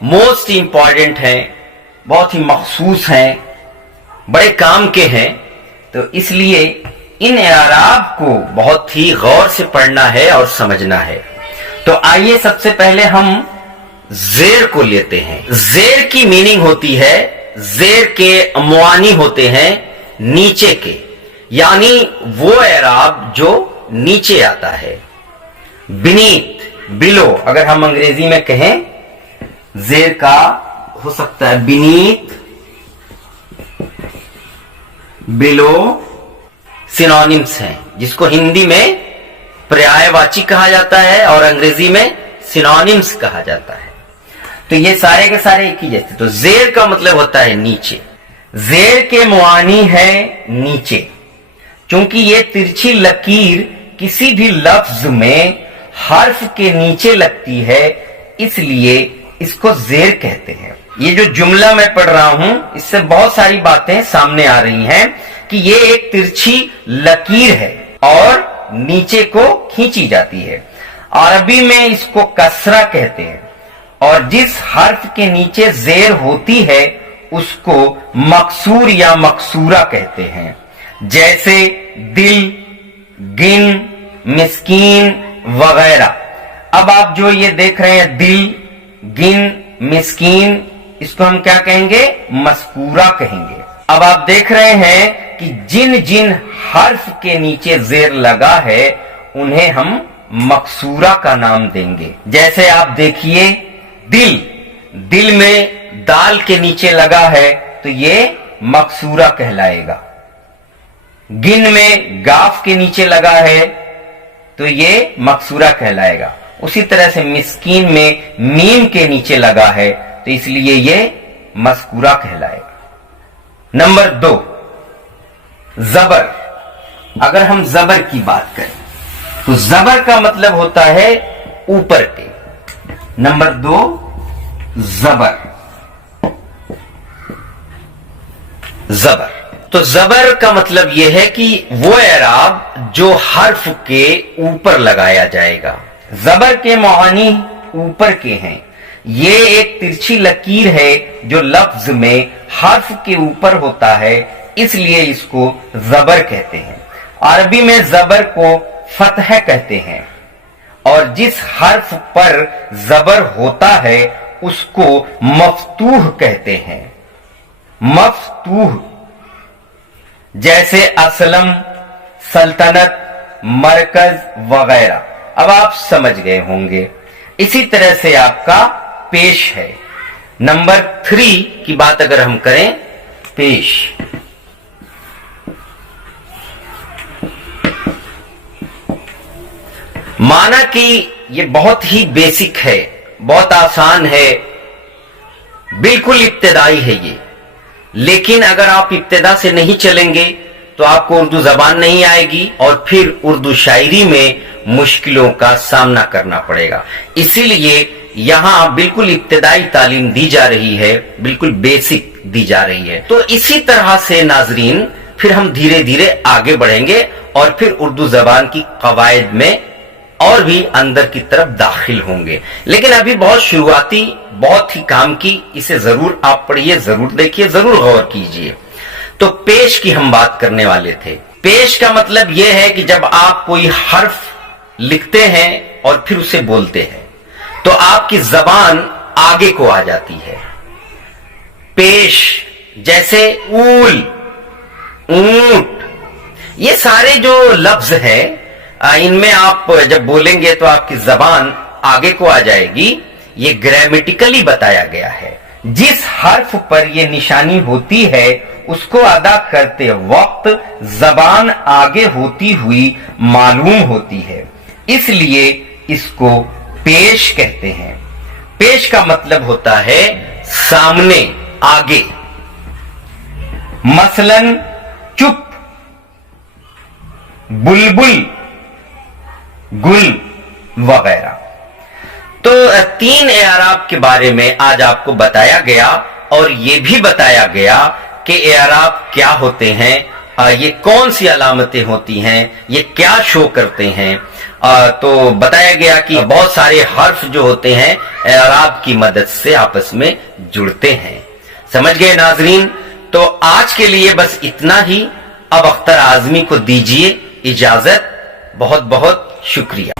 Most important ہیں, بہت ہی مخصوص ہیں, بڑے کام کے ہیں, تو اس لیے ان اعراب کو بہت ہی غور سے پڑھنا ہے اور سمجھنا ہے. تو آئیے سب سے پہلے ہم زیر کو لیتے ہیں. زیر کی میننگ ہوتی ہے, زیر کے معانی ہوتے ہیں نیچے کے, یعنی وہ اعراب جو نیچے آتا ہے. بنیت, بلو, اگر ہم انگریزی میں کہیں زیر کا ہو سکتا ہے بنیت, بلو سینونیمس ہیں, جس کو ہندی میں پریائے واچی کہا جاتا ہے اور انگریزی میں سینونیمس کہا جاتا ہے. تو یہ سارے کے سارے ایک ہی جیسے. تو زیر کا مطلب ہوتا ہے نیچے. زیر کے معانی ہے نیچے. چونکہ یہ ترچھی لکیر کسی بھی لفظ میں حرف کے نیچے لگتی ہے, اس لیے اس کو زیر کہتے ہیں. یہ جو جملہ میں پڑھ رہا ہوں اس سے بہت ساری باتیں سامنے آ رہی ہیں کہ یہ ایک ترچھی لکیر ہے اور نیچے کو کھینچی جاتی ہے. عربی میں اس کو کسرہ کہتے ہیں, اور جس حرف کے نیچے زیر ہوتی ہے اس کو مکسور یا مکسورہ کہتے ہیں. جیسے دل, گن, مسکین وغیرہ. اب آپ جو یہ دیکھ رہے ہیں دل, گن, مسکین, اس کو ہم کیا کہیں گے؟ مذکورہ کہیں گے. اب آپ دیکھ رہے ہیں کہ جن جن حرف کے نیچے زیر لگا ہے انہیں ہم مکسورہ کا نام دیں گے. جیسے آپ دیکھیے دل, دل میں دال کے نیچے لگا ہے تو یہ مکسورہ کہلائے گا. گن میں گاف کے نیچے لگا ہے تو یہ مکسورہ کہلائے گا. اسی طرح سے مسکین میں میم کے نیچے لگا ہے تو اس لیے یہ مذکورہ کہلائے گا. نمبر 2, زبر. اگر ہم زبر کی بات کریں تو زبر کا مطلب ہوتا ہے اوپر کے. نمبر 2, زبر. زبر تو زبر کا مطلب یہ ہے کہ وہ اعراب جو حرف کے اوپر لگایا جائے گا. زبر کے معانی اوپر کے ہیں. یہ ایک ترچھی لکیر ہے جو لفظ میں حرف کے اوپر ہوتا ہے, اس لیے اس کو زبر کہتے ہیں. عربی میں زبر کو فتح کہتے ہیں, اور جس حرف پر زبر ہوتا ہے اس کو مفتوح کہتے ہیں. مفتوح جیسے اسلم, سلطنت, مرکز وغیرہ. اب آپ سمجھ گئے ہوں گے. اسی طرح سے آپ کا پیش ہے. نمبر 3 کی بات اگر ہم کریں, پیش. مانا کہ یہ بہت ہی بیسک ہے, بہت آسان ہے, بالکل ابتدائی ہے یہ. لیکن اگر آپ ابتدا سے نہیں چلیں گے تو آپ کو اردو زبان نہیں آئے گی اور پھر اردو شاعری میں مشکلوں کا سامنا کرنا پڑے گا. اسی لیے یہاں بالکل ابتدائی تعلیم دی جا رہی ہے, بالکل بیسک دی جا رہی ہے. تو اسی طرح سے ناظرین پھر ہم دھیرے دھیرے آگے بڑھیں گے اور پھر اردو زبان کی قواعد میں اور بھی اندر کی طرف داخل ہوں گے. لیکن ابھی بہت شروعاتی, بہت ہی کام کی, اسے ضرور آپ پڑھیے, ضرور دیکھیے, ضرور غور کیجئے. تو پیش کی ہم بات کرنے والے تھے. پیش کا مطلب یہ ہے کہ جب آپ کوئی حرف لکھتے ہیں اور پھر اسے بولتے ہیں تو آپ کی زبان آگے کو آ جاتی ہے. پیش جیسے اول, اونٹ, یہ سارے جو لفظ ہیں ان میں آپ جب بولیں گے تو آپ کی زبان آگے کو آ جائے گی. یہ گرامیٹیکلی بتایا گیا ہے. جس حرف پر یہ نشانی ہوتی ہے اس کو ادا کرتے وقت زبان آگے ہوتی ہوئی معلوم ہوتی ہے, اس لیے اس کو پیش کہتے ہیں. پیش کا مطلب ہوتا ہے سامنے, آگے. مثلا چپ, بلبل, گل وغیرہ. تو 3 اعراب کے بارے میں آج آپ کو بتایا گیا اور یہ بھی بتایا گیا کہ اعراب کیا ہوتے ہیں, یہ کون سی علامتیں ہوتی ہیں, یہ کیا شو کرتے ہیں, تو بتایا گیا کہ بہت سارے حرف جو ہوتے ہیں اعراب کی مدد سے آپس میں جڑتے ہیں. سمجھ گئے ناظرین؟ تو آج کے لیے بس اتنا ہی. اب اختر اعظمی کو دیجیے اجازت. بہت بہت شکریہ.